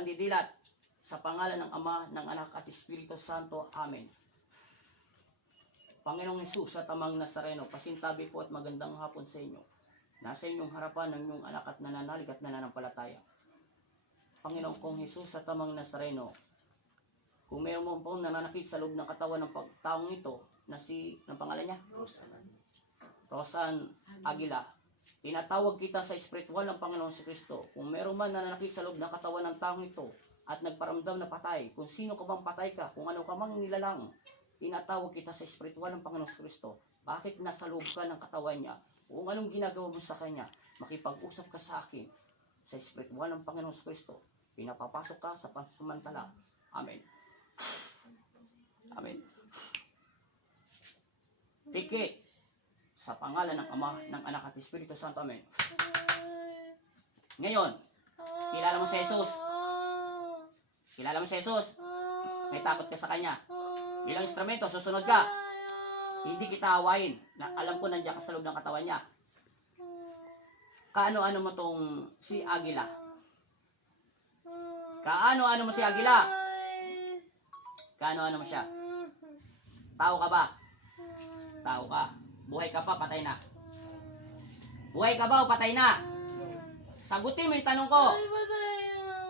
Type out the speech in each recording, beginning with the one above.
kandidilat. Sa pangalan ng Ama, ng Anak at Espiritu Santo. Amen. Panginoong Hesus at Amang Nazareno, pasintabi po at magandang hapon sa inyo. Nasa inyong harapan ng inyong anak at nananalig at nananampalataya. Panginoong kong Hesus at Amang Nazareno, kung mayroon mo pong nananakit sa loob ng katawan ng taong ito, na ng pangalan niya? Rosan Aguila. Tinatawag kita sa espiritual ng Panginoon si Kristo. Kung mayroon man nananakit sa loob ng katawan ng taong ito, at nagparamdam na patay, kung sino ka bang patay ka, kung ano ka mang nilalang, tinatawag kita sa espiritual ng Panginoon si Kristo. Bakit nasa loob ka ng katawan niya? Kung anong ginagawa mo sa kanya, makipag-usap ka sa akin sa espiritual ng Panginoon si Kristo. Pinapapasok ka sa pansamantala. Amen. Amen. Pikit sa pangalan ng Ama, ng Anak at Espiritu Santo. Amen. Ngayon, kilala mo si Jesus. Kilala mo si Jesus. May takot ka sa Kanya. Bilang instrumento, susunod ka. Hindi kita awayin. Alam ko nandiyan ka sa loob ng katawan niya. Kaano-ano mo tong si Aguila? Kaano-ano mo si Aguila? Kaano-ano mo siya? Tao ka ba? Tao ka. Buhay ka pa, patay na. Buhay ka ba o patay na? Sagutin mo yung tanong ko.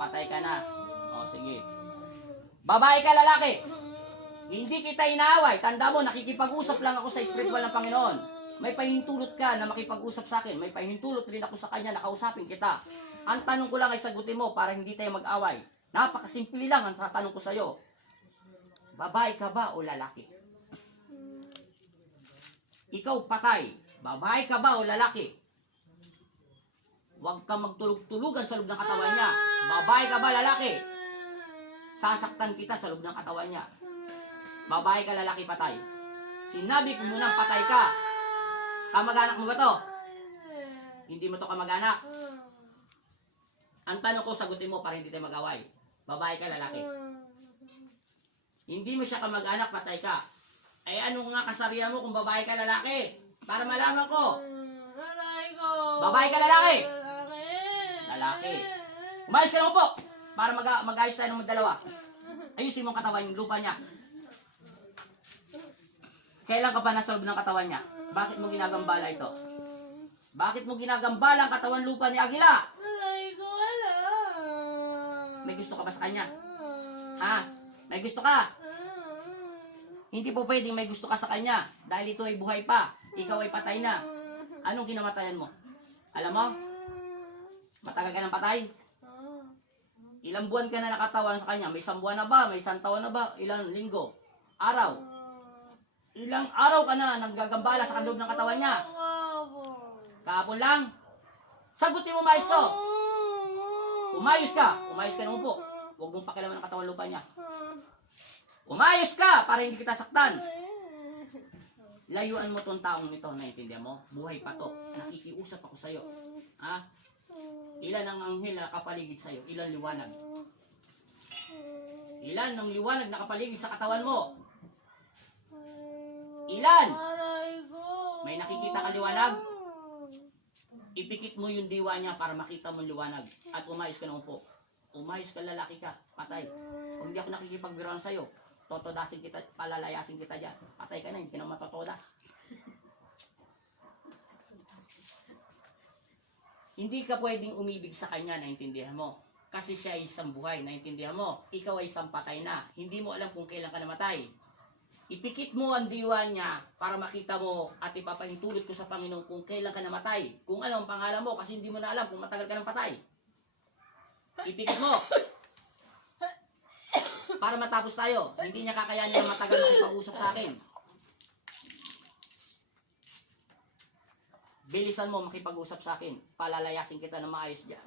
Patay ka na. O, sige. Babae ka, lalaki? Hindi kita inaaway. Tanda mo, nakikipag-usap lang ako sa espiritual ng Panginoon. May pahintulot ka na makipag-usap sa akin. May pahintulot rin ako sa kanya na kausapin kita. Ang tanong ko lang ay sagutin mo para hindi tayo mag-away. Napakasimple lang ang tanong ko sa'yo. Babae ka ba o lalaki? Ikaw patay. Babae ka ba o lalaki? Huwag ka magtulog-tulugan sa loob ng katawan niya. Babae ka ba lalaki? Sasaktan kita sa loob ng katawan niya. Babae ka, lalaki, patay. Sinabi ko munang patay ka. Kamag-anak mo ba to? Hindi mo to kamag-anak. Ang tanong ko, sagutin mo para hindi tayo mag-away. Babae ka, lalaki. Hindi mo siya kamag-anak, patay ka. Ay ano nga kasarian mo kung babae ka, lalaki? Para malaman ko. Lalaki ko. Babae ka, lalaki? Lalaki. Lalaki. Umayos ka lang po. Para mag-ayos tayo ng dalawa. Ayusin mo ang katawan, yung lupa niya. Kailan ka ba nasa loob ng katawan niya? Bakit mo ginagambala ito? Bakit mo ginagambala ang katawan lupa ni Aguila? Lalaki ko, wala. May gusto ka ba sa kanya? Ha? May gusto ka? Hindi po pwedeng may gusto ka sa kanya. Dahil ito ay buhay pa. Ikaw ay patay na. Anong kinamatayan mo? Alam mo? Matagal ka ng patay? Ilang buwan ka na nakatawan sa kanya? May isang buwan na ba? May isang taon na ba? Ilang linggo? Araw? Ilang araw ka na naggagambala sa loob ng katawan niya? Kahapon lang? Sagutin mo maayos to. Umayos ka. Umayos ka na po. Huwag mong pakialaman ang katawan lupa niya. Umayos ka para hindi kita saktan. Layuan mo tong taong nito, naintindihan mo? Buhay pa to. Nakikiusap ako sa'yo. Ha? Ilan ang anghel na nakapaligid sa'yo? Ilan liwanag? Ilan ang liwanag na nakapaligid sa katawan mo? Ilan? May nakikita ka liwanag? Ipikit mo yung diwa niya para makita mo liwanag. At umayos ka na po. Umayos ka, lalaki ka. Patay. Kung hindi ako nakikipagbiruan sa'yo, totodasin kita, palalayasin kita dyan. Patay ka na, hindi ka na matotodas. Hindi ka pwedeng umibig sa kanya, naintindihan mo. Kasi siya ay isang buhay, naintindihan mo. Ikaw ay isang patay na. Hindi mo alam kung kailan ka namatay. Ipikit mo ang diwa niya para makita mo at ipapahintulot ko sa Panginoon kung kailan ka namatay. Kung ano ang pangalan mo kasi hindi mo na alam kung matagal ka ng patay. Ipikit mo. Para matapos tayo. Hindi niya kakayanin na matagal na pag-usap sa akin. Bilisan mo makipag-usap sa akin. Palalayasin kita na maayos dyan.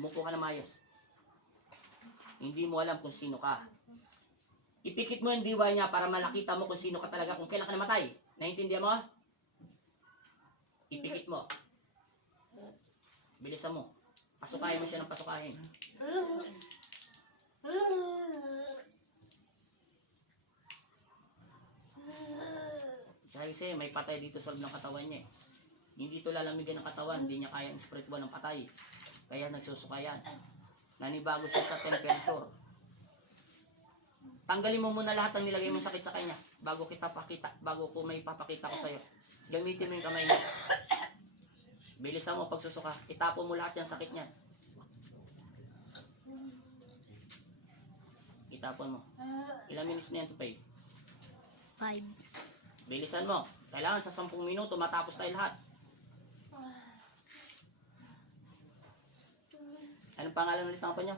Umupo ka na maayos. Hindi mo alam kung sino ka. Ipikit mo yung diwa niya para malakita mo kung sino ka talaga, kung kailan ka namatay. Naintindihan mo? Ipikit mo. Bilisan mo. Pasukahin mo siya ng pasukahin. Kasi may patay dito sa loob ng katawan niya. Hindi ito lalamigin ng katawan, hindi niya kaya ang spiritual ng patay. Kaya nagsusuka yan. Nanibago siya sa temperature. Tanggalin mo muna lahat ng nilagay mong sakit sa kanya bago ko may papakita ko sa'yo. Gamitin mo yung kamay mo. Bilisan mo pagsusuka. Itapon mo lahat yung sakit niya. Itapon mo. Ilang minutes na yan to 5? 5. Bilisan mo. Kailangan sa 10 minuto matapos tayo lahat. Anong pangalan ulit ng apa niya?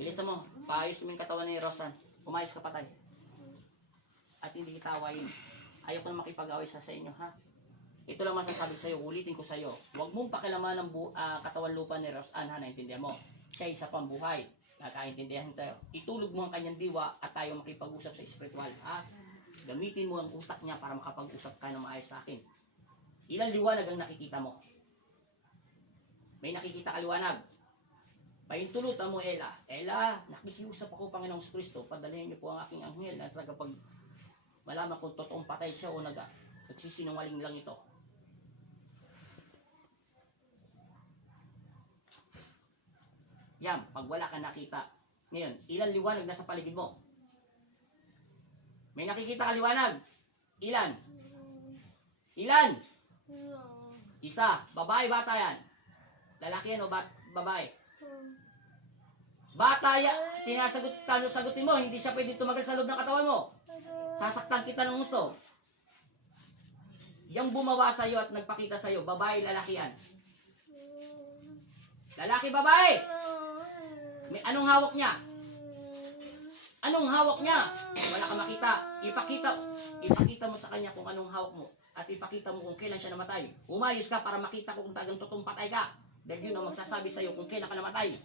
Bilisan mo. Paayos mo yung katawan ni Rosan. Umayos ka patay. At hindi kita awayin. Ayaw ko na makipag-away sa inyo, ha? Ito lang masasabi sa iyo, ulitin ko sa iyo. Huwag mong pakilaman ng katawan lupa ni Rosan, ha? Naintindihan mo? Siya isa pang buhay. Nakaintindihan tayo. Itulog mo ang kanyang diwa at tayo makipag-usap sa espiritual, ha? Gamitin mo ang utak niya para makapag-usap ka ng maayos sa akin. Ilang liwanag ang nakikita mo? May nakikita ka liwanag. Pahintulutan mo, Ella. Ella, nakikiusap ako, Panginoong Kristo. Padalhin niyo po ang aking anghel na pag malaman kung totoong patay siya o nagsisinungaling lang ito. Yan, pag wala ka nakita. Ngayon, ilan liwanag nasa paligid mo? May nakikita ka liwanag? Ilan? Ilan? Isa. Babae, bata yan. Lalaki yan o babae? Bata yan. Sagutin mo, hindi siya pwede tumagal sa loob ng katawan mo. Sasaktan kita ng gusto. Yang bumawa sa iyo at nagpakita sa iyo, babae, lalaki yan. Lalaki, babae. Anong hawak niya? Anong hawak niya? Wala ka makita. Ipakita mo sa kanya kung anong hawak mo. At ipakita mo kung kailan siya namatay. Umayos ka para makita ko kung talagang totoong patay ka. Dahil yun ang magsasabi sa iyo kung kailan ka namatay.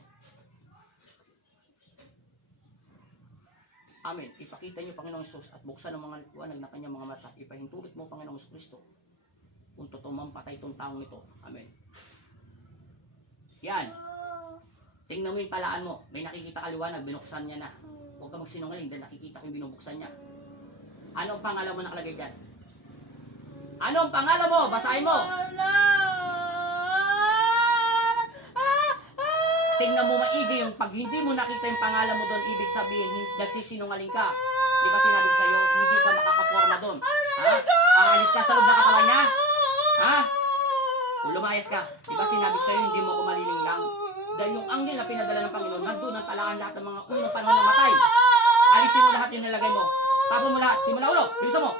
Amen. Ipakita niyo, Panginoong Isus, at buksan ang mga liwanag na kanyang mga mata. Ipahintulot mo, Panginoong Kristo, kung totoong mampatay itong taong ito. Amen. Yan. Tingnan mo yung talaan mo. May nakikita ka liwanag, binuksan niya na. Huwag ka magsinungaling dahil nakikita ko yung binubuksan niya. Ano ang pangalan mo nakalagay dyan? Ano ang pangalan mo? Basahin mo. Tingnan mo maigi yung pag hindi mo nakita yung pangalan mo doon, ibig sabihin, nagsisinungaling ka. Di ba sinabi ko sa'yo, hindi ka makakaporma doon? Ha? Aalis ka sa loob ng katawan niya? Ha? Kung lumayas ka, di ba sinabi ko sa'yo, hindi mo ko malilinglang? Dahil yung anghel na pinadala ng Panginoon, nandun ang talaan lahat ng mga unang panahon na matay. Alisin mo lahat yung nilagay mo. Tapon mo lahat. Simula ulo. Bilisan mo.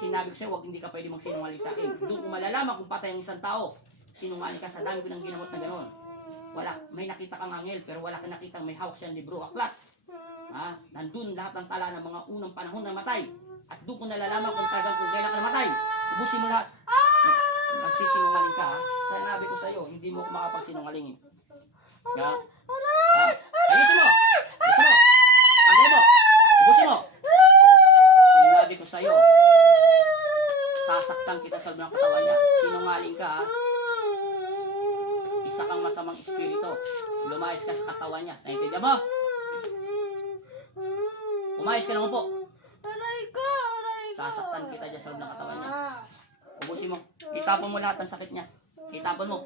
Sinabi ko sa'yo, huwag hindi ka pwede magsinungaling sa akin. Doon ko malalaman kung patay ang isang tao. Sinungaling ka sa dami ko ng ginamot na gano'n. Wala, may nakita kang anghel, pero wala kang nakitang may hawak siyang libro, aklat. Ha? Nandun lahat ng tala ng mga unang panahon na matay. At doon ko nalalaman kung talagang kung kailan ka namatay. Ubusin mo lahat. Nagsisinungaling ka, ha? Sinabi ko sa'yo, hindi mo ako makapagsinungaling. Ha? Ha? Ayusin mo! Ayusin mo! Tanggalin mo! Ubusin mo! Sinabi ko sa'yo, sasaktan kita sa loob ng katawan niya. Sinungaling ka, ha? Isa kang masamang espiritu. Lumayas ka sa katawan niya. Naintindihan mo? Umayos ka lang upo. Aray ko! Sasaktan kita dyan sa loob ng katawan niya. Ubusin mo. Itapon mo lahat ng sakit niya. Itapon mo.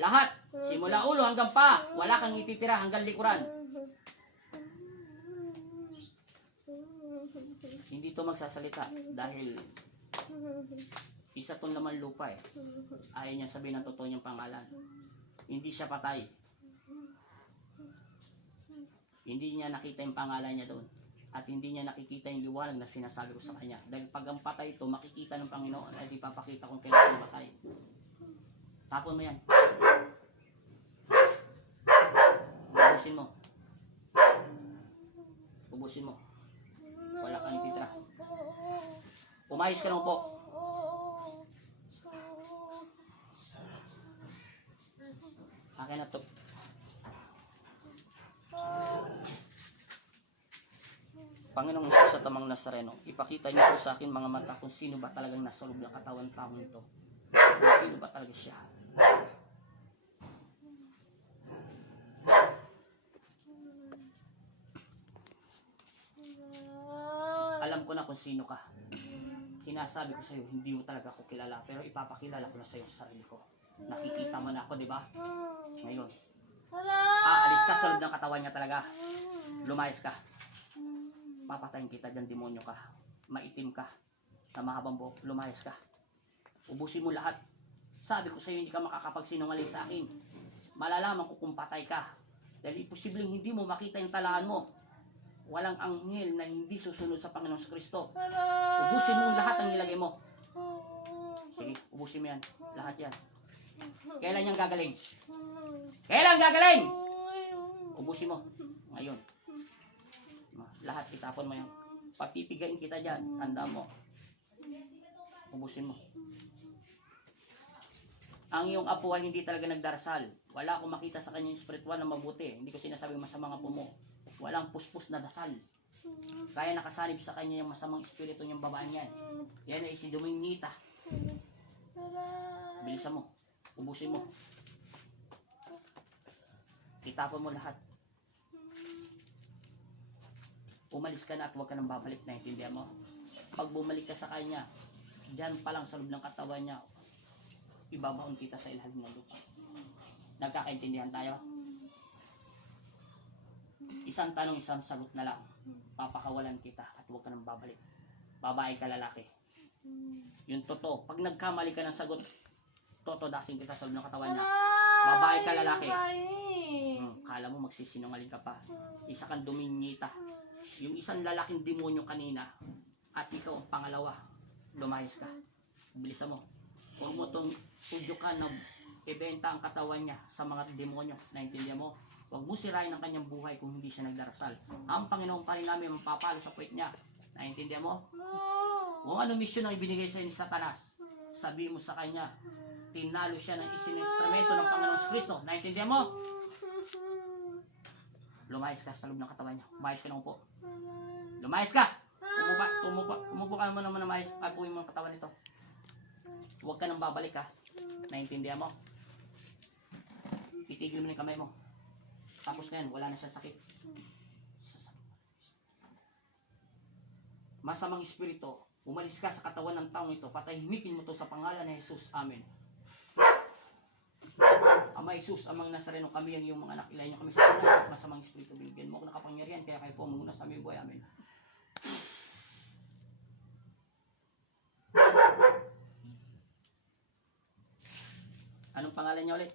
Lahat. Simula ulo hanggang pa. Wala kang ititira hanggang likuran. Hindi to magsasalita dahil isa tong laman lupa eh. Ayaw niya sabihin ng totoo niyang pangalan. Hindi siya patay. Hindi niya nakita yung pangalan niya doon. At hindi niya nakikita yung liwanag na sinasabi ko sa kanya. Dahil pag ang patay ito, makikita ng Panginoon at ipapakita kung kailan siya matay. Tapon mo yan. Ubusin mo. Ubusin mo. Wala kang ititira. Umayos ka lang po. Akin na to. Panginoong Isus sa tamang Nazareno, ipakita niyo po sa akin mga mata kung sino ba talagang nasa loob ng katawan taong ito. Kung sino ba talaga siya. Alam ko na kung sino ka. Sinasabi ko sa iyo, hindi mo talaga ako kilala, pero ipapakilala ko na sa iyo sa sarili ko. Nakikita mo na ako, di ba? Ngayon, sa loob ng katawan niya talaga. Lumayas ka. Papatayin kita dyan, demonyo ka. Maitim ka. Na mahabang buhok, lumayas ka. Ubusin mo lahat. Sabi ko sa iyo, hindi ka makakapagsinungaling sa akin. Malalaman ko kung patay ka. Dahil posibleng hindi mo makita yung talaan mo. Walang anghel na hindi susunod sa Panginoong Kristo. Ubusin mo lahat ang nilagay mo. Sige, ubusin mo yan. Lahat yan. Kailan yung gagaling? Kailan gagaling? Ubusin mo. Ngayon. Lahat itapon mo yan. Papipigain kita dyan. Tanda mo. Ubusin mo. Ang iyong apo ay hindi talaga nagdarasal. Wala akong makita sa kanya yung spiritual na mabuti. Hindi ko sinasabing masamang apo mo. Walang puspos na dasal. Kaya nakasanib sa kanya yung masamang espiritu niyang babaeng yan. Yan ay si Dominita. Bilisan mo. Ubusin mo. Itapon mo lahat. Umalis ka na at huwag ka nang babalik. Naintindihan mo? Pag bumalik ka sa kanya, dyan pa lang sa loob ng katawan niya, ibabaon kita sa ilalim ng lupa. Nagkakaintindihan tayo? Isang tanong, isang sagot na lang. Papakawalan kita at huwag ka nang babalik. Babae ka, lalaki. Yung totoo. Pag nagkamali ka ng sagot, totodasin kita sa loob ng katawan niya. Babae ka, lalaki. Kala mo magsisinungaling ka pa. Isa kang Dominita. Yung isang lalaking demonyo kanina at ikaw ang pangalawa, lumayas ka. Bilisan mo. Huwag mo itong udyukan na ibenta ang katawan niya sa mga demonyo. Naintindihan mo? Huwag mo sirain ang kanyang buhay kung hindi siya nagdarasal. Ang Panginoon pa rin namin mapapalo sa puwet niya. Naintindihan mo? Kung ano misyon ang ibinigay sa ni Satanas, sabihin mo sa kanya, tinalo siya ng isininstrumento ng Panginoong Kristo. Naintindihan mo? Lumayas ka sa loob ng katawan niya. Umayos ka ng upo. Lumayas ka! Umupo ka naman na maayos. Apuin mo ang katawan nito. Huwag ka nang babalik ka. Naintindihan mo? Itigil mo na yung kamay mo. Tapos na yan, wala na siya sakit. Masamang espiritu, umalis ka sa katawan ng taong ito. Patahimikin mo to sa pangalan ni Jesus. Amen. Ama Jesus, amang Nazareno, kami ang iyong mga anak. Ilayin niyo kami sa pangalan at masamang espiritu. Binigyan mo ako ng kapangyarihan, kaya kayo po muna sa aming buhay. Amen. Anong pangalan niya ulit?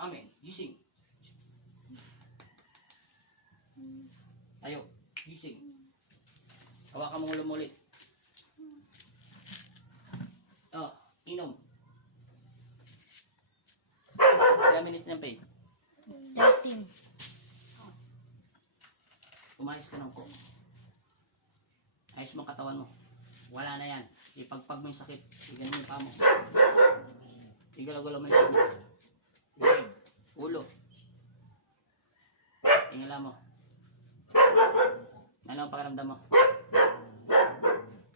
Amen. Gising. Tayo. Gising. Hawakan mo ulo mo ulit. Oh, inom. Ilang minutes na pay? 13. Umayos ka ng ko. Ayos mo ang katawan mo. Wala na yan. Ipagpag mo yung sakit. Iganin mo yung paa mo. Igalaw-galaw mo yung paa mo. Leg. Ulo. Tingala mo. Ano ang pakiramdam mo?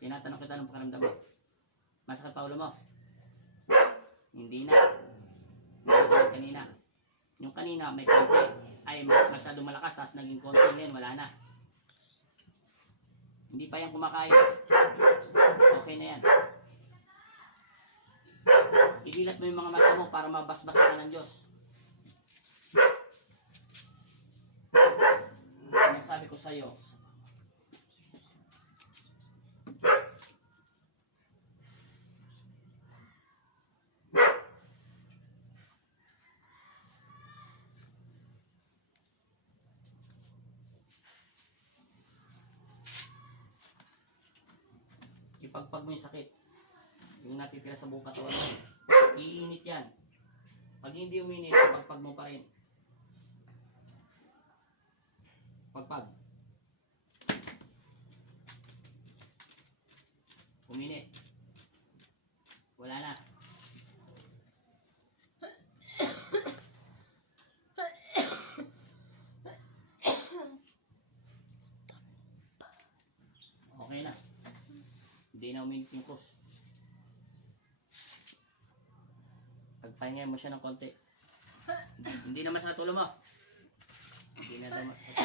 Tinatanong kita ng pakiramdam mo. Masakit pa ulo mo? Hindi na. Hindi kanina. Yung kanina may konti. Ay masyadong malakas. Tapos naging konti ngayon. Wala na. Hindi pa yan kumakain. Okay na yan. Idilat mo yung mga mata mo para mabasbasan ka ng Diyos. Sinasabi ko sa iyo, ipagpag mo yung sakit. Yung natitira sa buong katawan mo. Iinit yan. Pag hindi uminit, pagpag mo pa rin. Pagpag. Uminit. Wala na. Okay na. Hindi na uminit yung cross. Pagpahingayin mo siya ng konti. Hindi na masakit ulo mo. Hindi na naman.